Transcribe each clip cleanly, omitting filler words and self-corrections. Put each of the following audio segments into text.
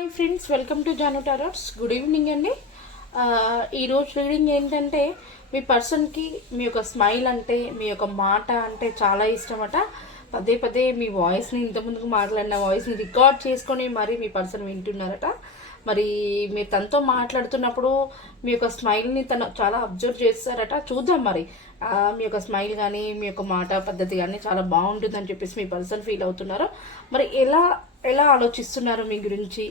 Hi friends, welcome to Janu tarots. Good evening అండి. ఈరోజు reading ఏంటంటే, మీ పర్సన్కి మీ యొక్క స్మైల్ అంటే, మీ యొక్క మాట అంటే చాలా ఇష్టమట. పదే పదే మీ వాయిస్ని, ఇంతకుముందుకు మాట్లాడిన వాయిస్ని రికార్డ్ చేసుకొని మరి మీ పర్సన్ వింటున్నారట. మరి మీరు తనతో మాట్లాడుతున్నప్పుడు మీ యొక్క స్మైల్ని తను చాలా అబ్జర్వ్ చేస్తారట. చూద్దాం మరి మీ యొక్క స్మైల్ కానీ మీ యొక్క మాట పద్ధతి కానీ చాలా బాగుంటుందని చెప్పేసి మీ పర్సన్ ఫీల్ అవుతున్నారు. మరి ఎలా ఎలా ఆలోచిస్తున్నారో మీ గురించి,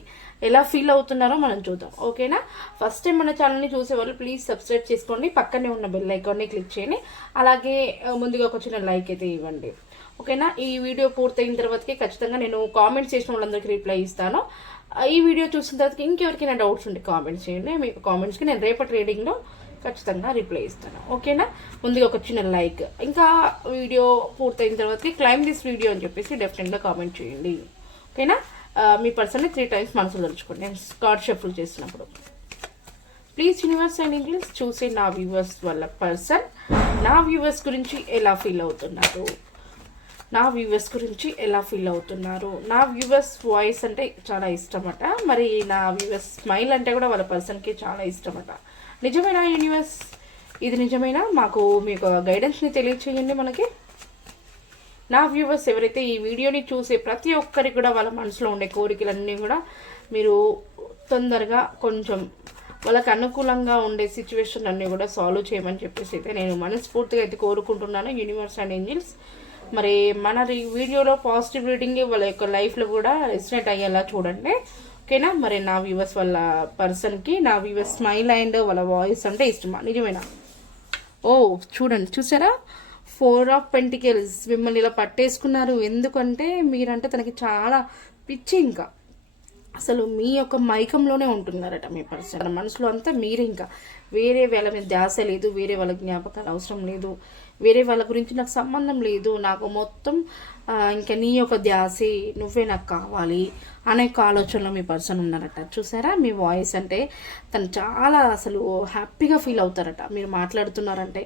ఎలా ఫీల్ అవుతున్నారో మనం చూద్దాం. ఓకేనా? ఫస్ట్ టైం మన ఛానల్ని చూసేవాళ్ళు ప్లీజ్ సబ్స్క్రైబ్ చేసుకోండి, పక్కనే ఉన్న బెల్ ఐకాన్ని క్లిక్ చేయండి, అలాగే ముందుగా ఒక చిన్న లైక్ అయితే ఇవ్వండి. ఓకేనా? ఈ వీడియో పూర్తయిన తర్వాతకి ఖచ్చితంగా నేను కామెంట్స్ చేసిన వాళ్ళందరికీ రిప్లై ఇస్తాను. ఈ వీడియో చూసిన తర్వాత ఇంకెవరికైనా డౌట్స్ ఉంటే కామెంట్స్ చేయండి. మీకు కామెంట్స్కి నేను రేపటి రీడింగ్లో ఖచ్చితంగా రిప్లై ఇస్తాను. ఓకేనా? ముందుగా ఒక చిన్న లైక్, ఇంకా వీడియో పూర్తయిన తర్వాతకి క్లైమ్ దిస్ వీడియో అని చెప్పేసి డెఫినెట్గా కామెంట్ చేయండి. ఓకేనా? మీ పర్సన్ని 3 times మనసులో తలుచుకోండి నేను కార్డ్ షఫుల్ చేసినప్పుడు. ప్లీజ్ యూనివర్స్ అండ్ ఏంజెల్స్ చూసే నా వ్యూవర్స్ వాళ్ళ పర్సన్ నా వ్యూవర్స్ గురించి ఎలా ఫీల్ అవుతున్నారు, నా వ్యూవర్స్ గురించి ఎలా ఫీల్ అవుతున్నారు. నా వ్యూవర్స్ వాయిస్ అంటే చాలా ఇష్టమట. మరి నా వ్యూవర్స్ స్మైల్ అంటే కూడా వాళ్ళ పర్సన్కి చాలా ఇష్టమట. నిజమేనా యూనివర్స్? ఇది నిజమేనా? మాకు మీకు గైడెన్స్ని తెలియచేయండి. మనకి నా వ్యూవర్స్ ఎవరైతే ఈ వీడియోని చూసే ప్రతి ఒక్కరికి కూడా వాళ్ళ మనసులో ఉండే కోరికలన్నీ కూడా మీరు తొందరగా కొంచెం వాళ్ళకి అనుకూలంగా ఉండే సిచ్యువేషన్ అన్నీ కూడా సాల్వ్ చేయమని చెప్పేసి అయితే నేను మనస్ఫూర్తిగా అయితే కోరుకుంటున్నాను యూనివర్స్ అండ్ ఏంజెల్స్. మరి మన వీడియోలో పాజిటివ్ రీడింగ్ వాళ్ళ యొక్క లైఫ్లో కూడా రెసినేట్ అయ్యేలా చూడండి. ఓకేనా? మరి నా వ్యూవర్స్ వాళ్ళ పర్సన్కి నా వ్యూవర్స్ స్మైల్ అండ్ వాళ్ళ వాయిస్ అంటే ఇష్టమా? నిజమేనా? ఓ చూడండి, చూసారా? 4 of Pentacles మిమ్మల్ని ఇలా పట్టేసుకున్నారు. ఎందుకంటే మీరంటే తనకి చాలా పిచ్చి. ఇంకా అసలు మీ యొక్క మైకంలోనే ఉంటున్నారట మీ పర్సన్. మనసులో అంతా మీరే, ఇంకా వేరే వాళ్ళ మీద ధ్యాస లేదు, వేరే వాళ్ళ జ్ఞాపకాలు అవసరం లేదు, వేరే వాళ్ళ గురించి నాకు సంబంధం లేదు, నాకు మొత్తం ఇంకా నీ యొక్క ధ్యాసే, నువ్వే నాకు కావాలి అనే ఆలోచనలో మీ పర్సన్ ఉన్నారట. చూసారా? మీ వాయిస్ అంటే తను చాలా అసలు హ్యాపీగా ఫీల్ అవుతారట. మీరు మాట్లాడుతున్నారంటే,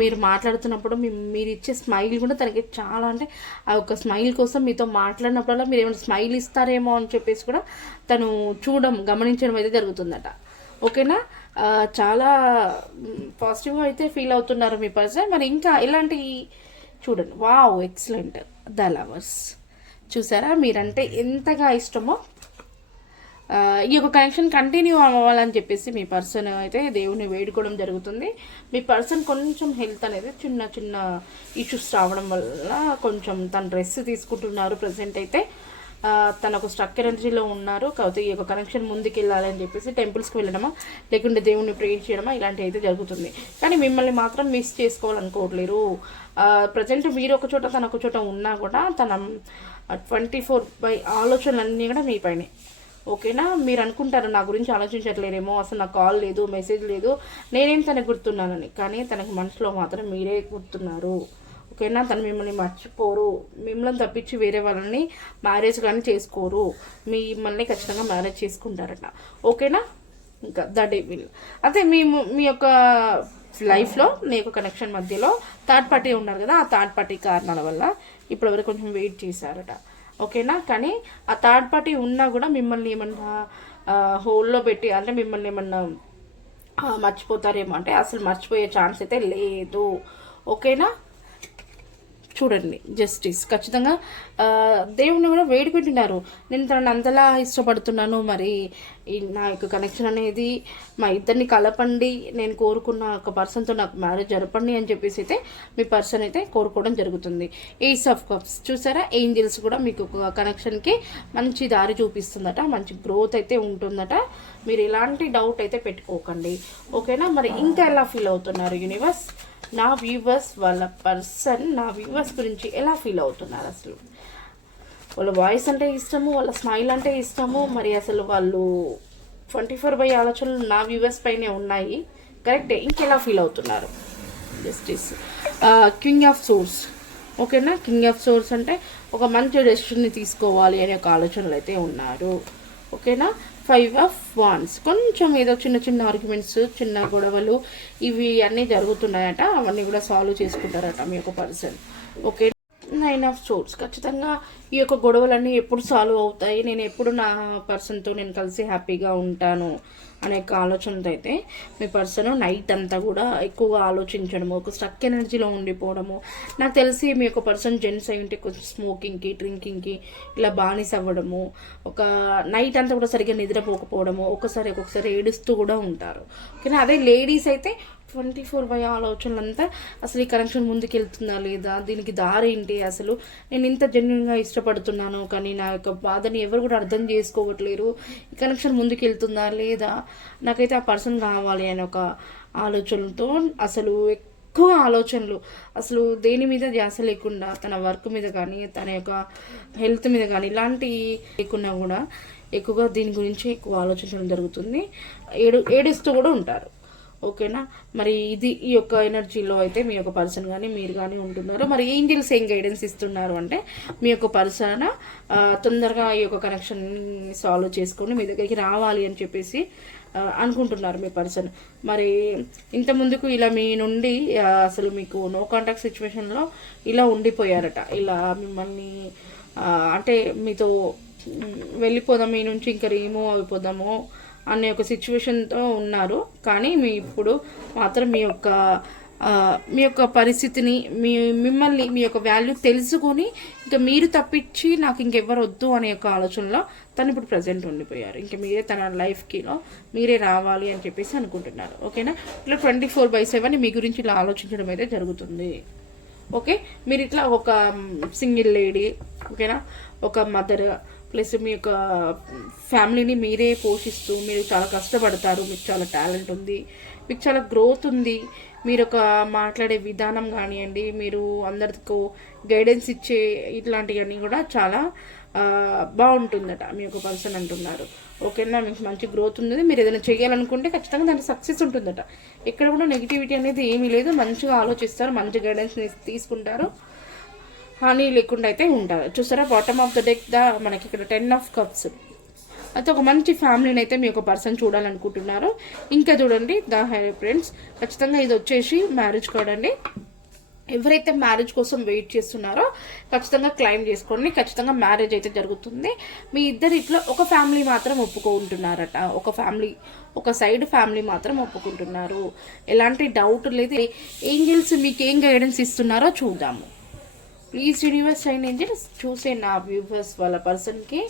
మీరు మాట్లాడుతున్నప్పుడు మీరు ఇచ్చే స్మైల్ కూడా తనకి చాలా, అంటే ఆ యొక్క స్మైల్ కోసం మీతో మాట్లాడినప్పుడల్లా మీరు ఏమైనా స్మైల్ ఇస్తారేమో అని చెప్పేసి కూడా తను గమనించడం అయితే జరుగుతుందట. ఓకేనా? చాలా పాజిటివ్గా అయితే ఫీల్ అవుతున్నారు మీ పర్సన్. మరి ఇంకా ఇలాంటి చూడండి. Wow, excellent. The lovers. చూసారా? మీరంటే ఎంతగా ఇష్టమో. ఈ యొక్క కనెక్షన్ కంటిన్యూ అవ్వాలని చెప్పేసి మీ పర్సన్ అయితే దేవుని వేడుకోవడం జరుగుతుంది. మీ పర్సన్ కొంచెం హెల్త్ అనేది చిన్న చిన్న ఇష్యూస్ రావడం వల్ల కొంచెం తను రెస్ట్ తీసుకుంటున్నారు ప్రజెంట్ అయితే. తను ఒక స్ట్రక్ ఎనర్జీలో ఉన్నారు. కాకపోతే ఈ యొక్క కనెక్షన్ ముందుకు వెళ్ళాలని చెప్పేసి టెంపుల్స్కి వెళ్ళడమా, లేకుంటే దేవుణ్ణి ప్రేయర్ చేయడమా ఇలాంటివి అయితే జరుగుతుంది. కానీ మిమ్మల్ని మాత్రం మిస్ చేసుకోవాలనుకోవట్లేరు. ప్రజెంట్ మీరు ఒక చోట తన ఒక చోట ఉన్నా కూడా తన 24/7 ఆలోచనలన్నీ కూడా మీ పైనే. ఓకేనా? మీరు అనుకుంటారు నా గురించి ఆలోచించట్లేరేమో, అసలు నాకు కాల్ లేదు, మెసేజ్ లేదు, నేనేం తనకు గుర్తున్నానని. కానీ తనకి మనసులో మాత్రం మీరే గుర్తున్నారు. ఓకేనా? తను మిమ్మల్ని మర్చిపోరు. మిమ్మల్ని తప్పించి వేరే వాళ్ళని మ్యారేజ్ కానీ చేసుకోరు. మిమ్మల్ని ఖచ్చితంగా మ్యారేజ్ చేసుకుంటారట. ఓకేనా? ఇంకా ద డెవిల్ అదే మీ యొక్క లైఫ్లో మీ యొక్క కనెక్షన్ మధ్యలో థర్డ్ పార్టీ ఉన్నారు కదా, ఆ థర్డ్ పార్టీ కారణాల వల్ల ఇప్పటివరకు కొంచెం వెయిట్ చేశారట. ఓకేనా? కానీ ఆ థర్డ్ పార్టీ ఉన్నా కూడా మిమ్మల్ని ఏమన్నా హోల్లో పెట్టి, అంటే మిమ్మల్ని ఏమన్నా మర్చిపోతారేమో, అంటే అసలు మర్చిపోయే ఛాన్స్ అయితే లేదు. ఓకేనా? చూడండి, జస్టిస్ ఖచ్చితంగా దేవుని కూడా వేడుకుంటున్నారు. నేను తనని అంతలా ఇష్టపడుతున్నాను, మరి నా యొక్క కనెక్షన్ అనేది మా ఇద్దరిని కలపండి, నేను కోరుకున్న ఒక పర్సన్తో నాకు మ్యారేజ్ జరపండి అని చెప్పేసి అయితే మీ పర్సన్ అయితే కోరుకోవడం జరుగుతుంది. Ace of cups. చూసారా? ఏంజల్స్ కూడా మీకు ఒక కనెక్షన్కి మంచి దారి చూపిస్తుందట, మంచి గ్రోత్ అయితే ఉంటుందట. మీరు ఎలాంటి డౌట్ అయితే పెట్టుకోకండి. ఓకేనా? మరి ఇంకా ఎలా ఫీల్ అవుతున్నారు యూనివర్స్? నా వ్యూవర్స్ వాళ్ళ పర్సన్ నా వ్యూవర్స్ గురించి ఎలా ఫీల్ అవుతున్నారు? అసలు వాళ్ళ వాయిస్ అంటే ఇష్టము, వాళ్ళ స్మైల్ అంటే ఇష్టము, మరి అసలు వాళ్ళు 24/7 ఆలోచనలు నా వ్యూవర్స్ పైనే ఉన్నాయి. కరెక్టే. ఇంకెలా ఫీల్ అవుతున్నారు? జస్టిస్. King of swords. ఓకేనా? కింగ్ ఆఫ్ సోర్స్ అంటే ఒక మంచి డెసిషన్ని తీసుకోవాలి అనే ఒక ఆలోచనలు అయితే ఉన్నారు. ఓకేనా? 5 of Wands. కొంచెం ఏదో చిన్న చిన్న ఆర్గ్యుమెంట్స్, చిన్న గొడవలు ఇవి అన్నీ జరుగుతున్నాయట. అవన్నీ కూడా సాల్వ్ చేసుకుంటారట మీ యొక్క పర్సన్. ఓకే. 9 of swords. ఖచ్చితంగా ఈ యొక్క గొడవలన్నీ ఎప్పుడు సాల్వ్ అవుతాయి, నేను ఎప్పుడు నా పర్సన్తో నేను కలిసి హ్యాపీగా ఉంటాను అనే ఒక ఆలోచనతో అయితే మీ పర్సన్ నైట్ అంతా కూడా ఎక్కువగా ఆలోచించడము, ఒక స్ట్రక్ ఎనర్జీలో ఉండిపోవడము. నాకు తెలిసి మీ యొక్క పర్సన్ జెంట్స్ అయి ఉంటే కొంచెం స్మోకింగ్కి, డ్రింకింగ్కి ఇలా బానిస అవ్వడము, ఒక నైట్ అంతా కూడా సరిగ్గా నిద్రపోకపోవడము, ఒక్కొక్కసారి ఏడుస్తూ కూడా ఉంటారు. ఓకేనా. అదే లేడీస్ అయితే 24/7 ఆలోచనలంతా అసలు ఈ కనెక్షన్ ముందుకు వెళ్తుందా లేదా, దీనికి దారి ఏంటి, అసలు నేను ఇంత జెన్యున్గా ఇష్టపడుతున్నాను కానీ నా యొక్క బాధని ఎవరు కూడా అర్థం చేసుకోవట్లేరు, ఈ కనెక్షన్ ముందుకు వెళ్తుందా లేదా, నాకైతే ఆ పర్సన్ కావాలి అనే ఒక ఆలోచనలతో అసలు ఎక్కువ ఆలోచనలు, అసలు దేని మీద ధ్యాస లేకుండా తన వర్క్ మీద కానీ తన యొక్క హెల్త్ మీద కానీ ఇలాంటి లేకున్నా కూడా ఎక్కువగా దీని గురించి ఎక్కువ ఆలోచించడం జరుగుతుంది. ఏడుస్తూ కూడా ఉంటారు. ఓకేనా. మరి ఇది ఈ యొక్క ఎనర్జీలో అయితే మీ యొక్క పర్సన్ కానీ మీరు కానీ ఉంటున్నారు. మరి ఏంజల్స్ ఏం గైడెన్స్ ఇస్తున్నారు అంటే మీ యొక్క పర్సన్ తొందరగా ఈ యొక్క కనెక్షన్ సాల్వ్ చేసుకొని మీ దగ్గరికి రావాలి అని చెప్పేసి అనుకుంటున్నారు మీ పర్సన్. మరి ఇంత ముందుకు ఇలా మీ నుండి అసలు మీకు నో కాంటాక్ట్ సిచ్యువేషన్లో ఇలా ఉండిపోయారట, ఇలా మిమ్మల్ని అంటే మీతో వెళ్ళిపోదాం, మీ నుంచి ఇంకా రిమూవ్ అయిపోదాము అనే ఒక సిచ్యువేషన్తో ఉన్నారు. కానీ మీ ఇప్పుడు మాత్రం మీ యొక్క పరిస్థితిని మిమ్మల్ని మీ యొక్క వాల్యూ తెలుసుకొని ఇంకా మీరు తప్పించి నాకు ఇంకెవ్వరు వద్దు అనే ఒక ఆలోచనలో తను ఇప్పుడు ప్రజెంట్ ఉండిపోయారు. ఇంకా మీరే తన లైఫ్కిలో మీరే రావాలి అని చెప్పేసి అనుకుంటున్నారు. ఓకేనా. ఇట్లా 24/7 మీ గురించి ఇలా ఆలోచించడం అయితే జరుగుతుంది. ఓకే. మీరు ఇట్లా ఒక సింగిల్ లేడీ, ఓకేనా, ఒక మదర్ ప్లస్ మీ యొక్క ఫ్యామిలీని మీరే పోషిస్తూ మీరు చాలా కష్టపడతారు, మీకు చాలా టాలెంట్ ఉంది, మీకు చాలా గ్రోత్ ఉంది, మీరు ఒక మాట్లాడే విధానం కానివ్వండి, మీరు అందరికీ గైడెన్స్ ఇచ్చే ఇట్లాంటివన్నీ కూడా చాలా బాగుంటుందట మీ యొక్క పర్సన్ అంటున్నారు. ఓకేనా. మీకు మంచి గ్రోత్ ఉంది, మీరు ఏదైనా చేయాలనుకుంటే ఖచ్చితంగా దానికి సక్సెస్ ఉంటుందట. ఇక్కడ కూడా నెగిటివిటీ అనేది ఏమీ లేదు, మంచిగా ఆలోచిస్తారు, మంచి గైడెన్స్ తీసుకుంటారు, హాని లేకుండా అయితే ఉంటారు. చూసారా, బాటమ్ ఆఫ్ ద డెక్ మనకి ఇక్కడ 10 ఆఫ్ కప్స్. అయితే ఒక మంచి ఫ్యామిలీని అయితే మీ యొక్క పర్సన్ చూడాలనుకుంటున్నారు. ఇంకా చూడండి ద హై ఫ్రెండ్స్, ఖచ్చితంగా ఇది వచ్చేసి మ్యారేజ్ కార్డ్ అండి. ఎవరైతే మ్యారేజ్ కోసం వెయిట్ చేస్తున్నారో ఖచ్చితంగా క్లైమ్ చేసుకోండి, ఖచ్చితంగా మ్యారేజ్ అయితే జరుగుతుంది. మీ ఇద్దరిట్లో ఒక ఫ్యామిలీ మాత్రం ఒప్పుకుంటున్నారట, ఒక సైడ్ ఫ్యామిలీ మాత్రం ఒప్పుకుంటున్నారు, ఎలాంటి డౌట్ లేదు. ఏంజల్స్ మీకు ఏం గైడెన్స్ ఇస్తున్నారో చూద్దాము. ప్లీజ్ యూనివర్స్ అండ్ ఏంజల్స్ చూసే నా వ్యూవర్స్ వాళ్ళ పర్సన్కి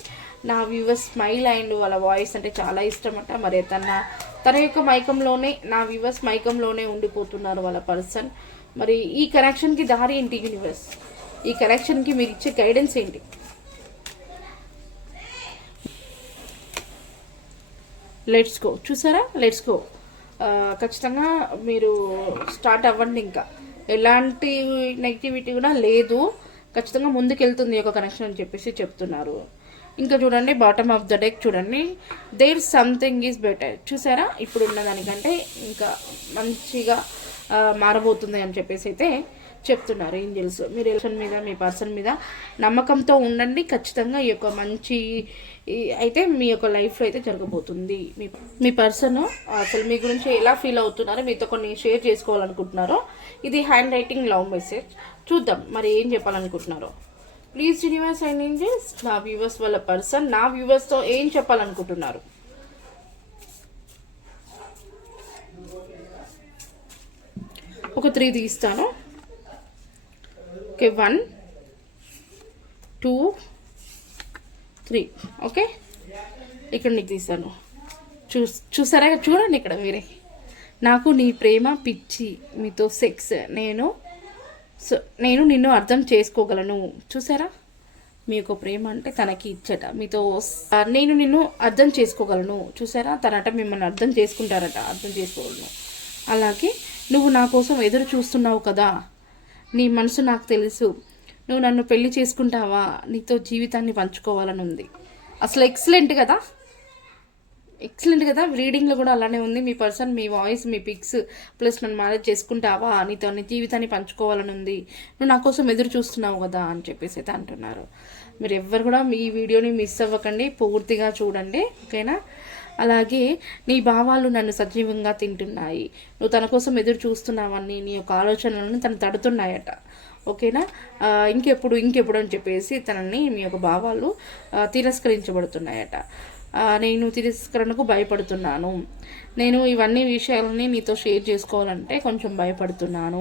నా వ్యూవర్స్ స్మైల్ అండ్ వాళ్ళ వాయిస్ అంటే చాలా ఇష్టం అట. మరి తన యొక్క మైకంలోనే, నా వ్యూవర్స్ మైకంలోనే ఉండిపోతున్నారు వాళ్ళ పర్సన్. మరి ఈ కనెక్షన్కి దారి ఏంటి యూనివర్స్, ఈ కనెక్షన్కి మీరు ఇచ్చే గైడెన్స్ ఏంటి? Let's go. చూసారా, లెట్స్ గో. ఖచ్చితంగా మీరు స్టార్ట్ అవ్వండి, ఇంకా ఎలాంటి నెగిటివిటీ కూడా లేదు, ఖచ్చితంగా ముందుకెళ్తుంది ఒక కనెక్షన్ అని చెప్పేసి చెప్తున్నారు. ఇంకా చూడండి బాటమ్ ఆఫ్ ద డెక్ చూడండి, దేర్ సంథింగ్ ఈజ్ బెటర్. చూసారా, ఇప్పుడు ఉన్న దానికంటే ఇంకా మంచిగా మారబోతుంది అని చెప్పేసి అయితే చెప్తున్నారు ఏంజల్స్. మీరు రిలేషన్ మీద, మీ పర్సన్ మీద నమ్మకంతో ఉండండి, ఖచ్చితంగా ఈ యొక్క మంచి అయితే మీ యొక్క లైఫ్లో అయితే జరగబోతుంది. మీ పర్సన్ అసలు మీ గురించి ఎలా ఫీల్ అవుతున్నారో మీతో కొన్ని షేర్ చేసుకోవాలనుకుంటున్నారో, ఇది హ్యాండ్ రైటింగ్ లవ్ మెసేజ్. చూద్దాం మరి ఏం చెప్పాలనుకుంటున్నారో. ప్లీజ్ యూనివర్స్ అండ్ ఏంజల్స్ నా వ్యూవర్స్ వాళ్ళ పర్సన్ నా వ్యూవర్స్తో ఏం చెప్పాలనుకుంటున్నారు? ఒక 3 తీస్తాను. ఓకే, 1 2 3. ఓకే, ఇక్కడ నీకు తీస్తాను. చూసారా, చూడండి ఇక్కడ మీరే. నాకు నీ ప్రేమ పిచ్చి, మీతో సెక్స్, నేను నిన్ను అర్థం చేసుకోగలను. చూసారా, మీ యొక్క ప్రేమ అంటే తనకి ఇచ్చట, మీతో నేను నిన్ను అర్థం చేసుకోగలను. చూసారా, తనట మిమ్మల్ని అర్థం చేసుకుంటారట, అర్థం చేసుకోగలను. అలాగే నువ్వు నా కోసం ఎదురు చూస్తున్నావు కదా, నీ మనసు నాకు తెలుసు, నువ్వు నన్ను పెళ్లి చేసుకుంటావా, నీతో జీవితాన్ని పంచుకోవాలని ఉంది. అసలు ఎక్సలెంట్ కదా, ఎక్సలెంట్ కదా. రీడింగ్లో కూడా అలానే ఉంది. మీ పర్సన్, మీ వాయిస్, మీ పిక్స్ ప్లస్ నన్ను మ్యారేజ్ చేసుకుంటావా, నీతో నీ జీవితాన్ని పంచుకోవాలని ఉంది, నువ్వు నా కోసం ఎదురు చూస్తున్నావు కదా అని చెప్పేసి అయితే అంటున్నారు. మీరు ఎవ్వరు కూడా మీ వీడియోని మిస్ అవ్వకండి, పూర్తిగా చూడండి. ఓకేనా. అలాగే నీ భావాలు నన్ను సజీవంగా తింటున్నాయి, నువ్వు తన కోసం ఎదురు చూస్తున్నావని నీ యొక్క ఆలోచనలను తను తడుతున్నాయట. ఓకేనా. ఇంకెప్పుడు అని చెప్పేసి తనని మీ యొక్క భావాలు తిరస్కరించబడుతున్నాయట. నేను తిరస్కరణకు భయపడుతున్నాను, నేను ఇవన్నీ విషయాలని నీతో షేర్ చేసుకోవాలంటే కొంచెం భయపడుతున్నాను,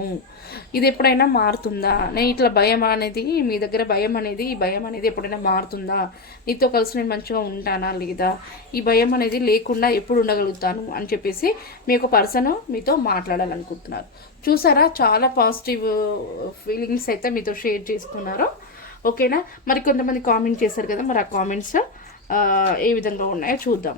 ఇది ఎప్పుడైనా మారుతుందా, నేను ఇట్లా భయం అనేది మీ దగ్గర ఈ భయం అనేది ఎప్పుడైనా మారుతుందా, నీతో కలిసి నేను మంచిగా ఉంటానా లేదా, ఈ భయం అనేది లేకుండా ఎప్పుడు ఉండగలుగుతాను అని చెప్పేసి మీ యొక్క పర్సన్ మీతో మాట్లాడాలనుకుంటున్నారు. చూసారా, చాలా పాజిటివ్ ఫీలింగ్స్ అయితే మీతో షేర్ చేసుకున్నారు. ఓకేనా. మరి కొంతమంది కామెంట్ చేశారు కదా, మరి ఆ కామెంట్స్ ఏ విధంగా ఉన్నాయో చూద్దాం.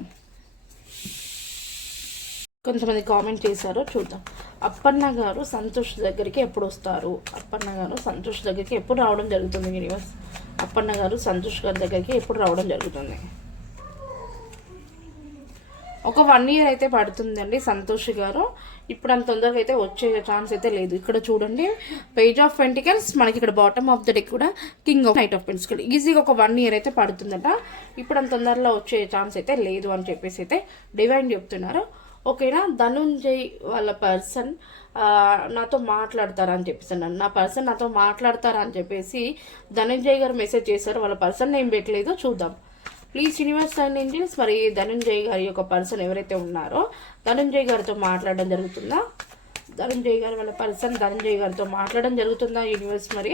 కొంతమంది కామెంట్ చేశారో చూద్దాం. అప్పన్న గారు సంతోష్ దగ్గరికి ఎప్పుడు వస్తారు, అప్పన్న గారు సంతోష్ దగ్గరికి ఎప్పుడు రావడం జరుగుతుంది యూనివర్స్, అప్పన్న గారు సంతోష్ గారి దగ్గరికి ఎప్పుడు రావడం జరుగుతుంది. ఒక 1 year అయితే పడుతుందండి సంతోష్ గారు. ఇప్పుడు అంత తొందరగా అయితే వచ్చే ఛాన్స్ అయితే లేదు. ఇక్కడ చూడండి, పేజ్ ఆఫ్ పెంటికల్స్, మనకి ఇక్కడ బాటమ్ ఆఫ్ ద డెక్ కూడా king of knight of pentacles. ఈజీగా ఒక 1 year అయితే పడుతుందట. ఇప్పుడు అంత తొందరలో వచ్చే ఛాన్స్ అయితే లేదు అని చెప్పేసి అయితే డివైన్ చెప్తున్నారు. ఓకేనా. ధనుంజయ్ వాళ్ళ పర్సన్ నాతో మాట్లాడతారా అని చెప్పేసి అన్నాను. నా పర్సన్ నాతో మాట్లాడతారా అని చెప్పేసి ధనుంజయ్ గారు మెసేజ్ చేశారు. వాళ్ళ పర్సన్ నేమ్ పెట్టలేదు, చూద్దాం. ప్లీజ్ యూనివర్స్ అండ్ ఏంజల్స్, మరి ధనుంజయ్ గారి యొక్క పర్సన్ ఎవరైతే ఉన్నారో ధనుంజయ్ గారితో మాట్లాడడం జరుగుతుందా, ధనుంజయ్ గారు వాళ్ళ పర్సన్ ధనుంజయ్ గారితో మాట్లాడడం జరుగుతుందా యూనివర్స్. మరి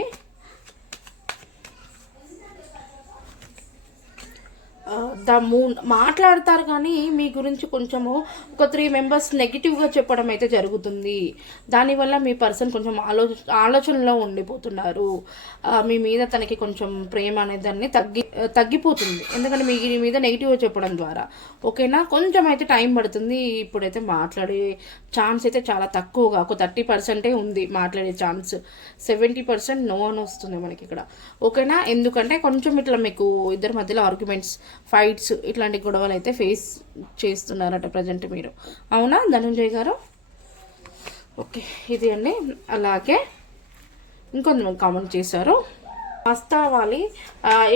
మాట్లాడతారు కానీ మీ గురించి కొంచెము ఒక 3 members నెగిటివ్గా చెప్పడం అయితే జరుగుతుంది. దానివల్ల మీ పర్సన్ కొంచెం ఆలోచనలో ఉండిపోతున్నారు. మీ మీద తనకి కొంచెం ప్రేమ అనేది దాన్ని తగ్గిపోతుంది, ఎందుకంటే మీ మీద నెగిటివ్గా చెప్పడం ద్వారా. ఓకేనా. కొంచెం అయితే టైం పడుతుంది. ఇప్పుడైతే మాట్లాడే ఛాన్స్ అయితే చాలా తక్కువగా, ఒక 30% ఉంది మాట్లాడే ఛాన్స్. 70% నో అని వస్తుంది మనకి ఇక్కడ. ఓకేనా. ఎందుకంటే కొంచెం ఇట్లా మీకు ఇద్దరి మధ్యలో ఆర్గ్యుమెంట్స్, ఫైట్స్, ఇట్లాంటి గొడవలు అయితే ఫేస్ చేస్తున్నారట ప్రజెంట్ మీరు. అవునా ధనుంజయ్ గారు. ఓకే, ఇది అండి. అలాగే ఇంకొంతమంది కామెంట్ చేశారు, మస్తావాలి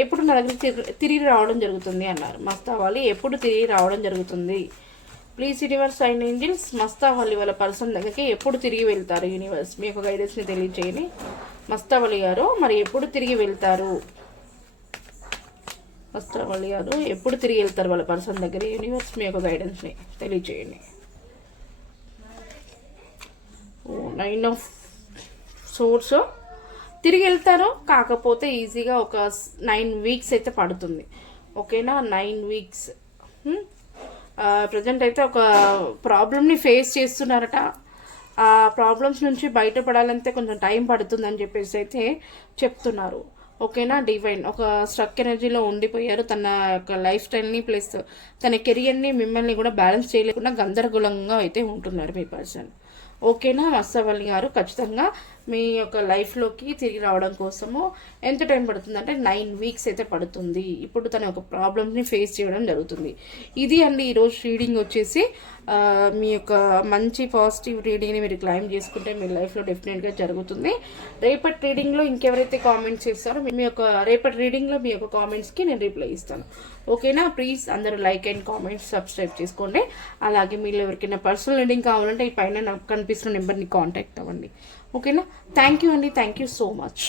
ఎప్పుడు నా దగ్గర తిరిగి రావడం జరుగుతుంది అన్నారు. మస్తావాలి ఎప్పుడు తిరిగి రావడం జరుగుతుంది. ప్లీజ్ యూనివర్స్ అండ్ ఏంజిల్స్, మస్తావాలి వాళ్ళ పర్సన్ దగ్గరికి ఎప్పుడు తిరిగి వెళ్తారు యూనివర్స్, మీ యొక్క గైడెన్స్ని తెలియజేయండి. మస్తావాలి గారు మరి ఎప్పుడు తిరిగి వెళ్తారు, మస్తావాలి గారు ఎప్పుడు తిరిగి వెళ్తారు వాళ్ళ పర్సన్ దగ్గర, యూనివర్స్ మీ యొక్క గైడెన్స్ని తెలియజేయండి. 9 of Swords తిరిగి వెళ్తారు, కాకపోతే ఈజీగా ఒక 9 weeks అయితే పడుతుంది. ఓకేనా. 9 weeks. ప్రజెంట్ అయితే ఒక ప్రాబ్లమ్ని ఫేస్ చేస్తున్నారట. ఆ ప్రాబ్లమ్స్ నుంచి బయటపడాలంటే కొంచెం టైం పడుతుందని చెప్పేసి అయితే చెప్తున్నారు. ఓకేనా. డివైన్ ఒక స్ట్రక్ ఎనర్జీలో ఉండిపోయారు. తన యొక్క లైఫ్ స్టైల్ని ప్లస్ తన కెరియర్ని మిమ్మల్ని కూడా బ్యాలెన్స్ చేయలేకుండా గందరగోళంగా అయితే ఉంటున్నారు మీ పర్సన్. ఓకేనా. మస్తావల్లి గారు ఖచ్చితంగా మీ యొక్క లైఫ్లోకి తిరిగి రావడం కోసము ఎంత టైం పడుతుందంటే 9 weeks అయితే పడుతుంది. ఇప్పుడు తన ఒక ప్రాబ్లమ్ని ఫేస్ చేయడం జరుగుతుంది. ఇది అండి ఈరోజు రీడింగ్ వచ్చేసి. మీ యొక్క మంచి పాజిటివ్ రీడింగ్ని మీరు క్లైమ్ చేసుకుంటే మీ లైఫ్లో డెఫినెట్గా జరుగుతుంది. రేపటి రీడింగ్లో ఇంకెవరైతే కామెంట్స్ చేస్తారో మీ యొక్క రేపటి రీడింగ్లో మీ యొక్క కామెంట్స్కి నేను రిప్లై ఇస్తాను. ఓకేనా. ప్లీజ్ అందరూ లైక్ అండ్ కామెంట్స్ సబ్స్క్రైబ్ చేసుకోండి. అలాగే మీరు ఎవరికైనా పర్సనల్ రీడింగ్ కావాలంటే ఈ పైన నాకు కనిపిస్తున్న నెంబర్ని కాంటాక్ట్ అవ్వండి. ఓకేనా. థ్యాంక్ యూ అండి. Thank you so much.